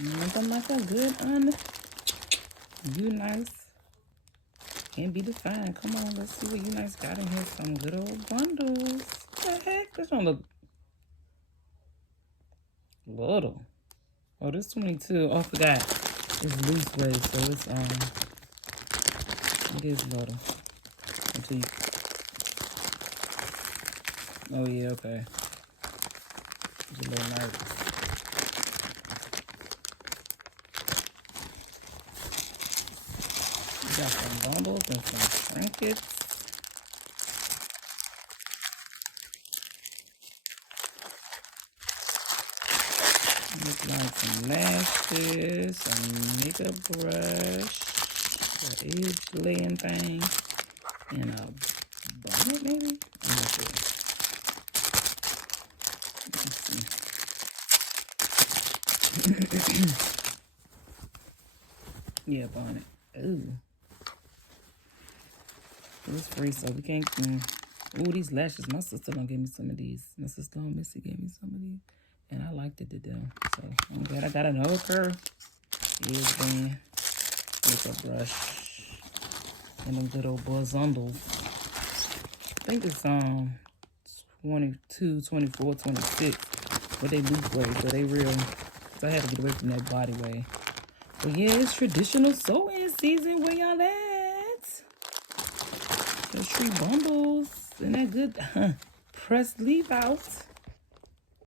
Nothing like a good Unice. Can't be defined. Come on, let's see what Unice got in here. Some good old bundles. What the heck? This one look little. Oh, this 22. Oh, I forgot. It's loose wave, so it's it is little. Until you... Oh yeah, okay. It's a little nervous. We got some bundles and some trinkets. Look like some lashes, some makeup brush, an edge laying thing, and a bonnet maybe? I'm not sure. Let's see. Yeah, bonnet. Ooh. It was free, so we can't... Ooh, these lashes. My sister done gave me some of these. My sister Missy gave me some of these. And I liked it to them. So I'm glad I got another curve. Edge band. Makeup brush. And them good old bundles. I think it's 22, 24, 26. But they loose wave, but they real. So I had to get away from that body wave. But yeah, it's traditional sewing season. Where y'all at? Those 3 bundles. And that good pressed leave out.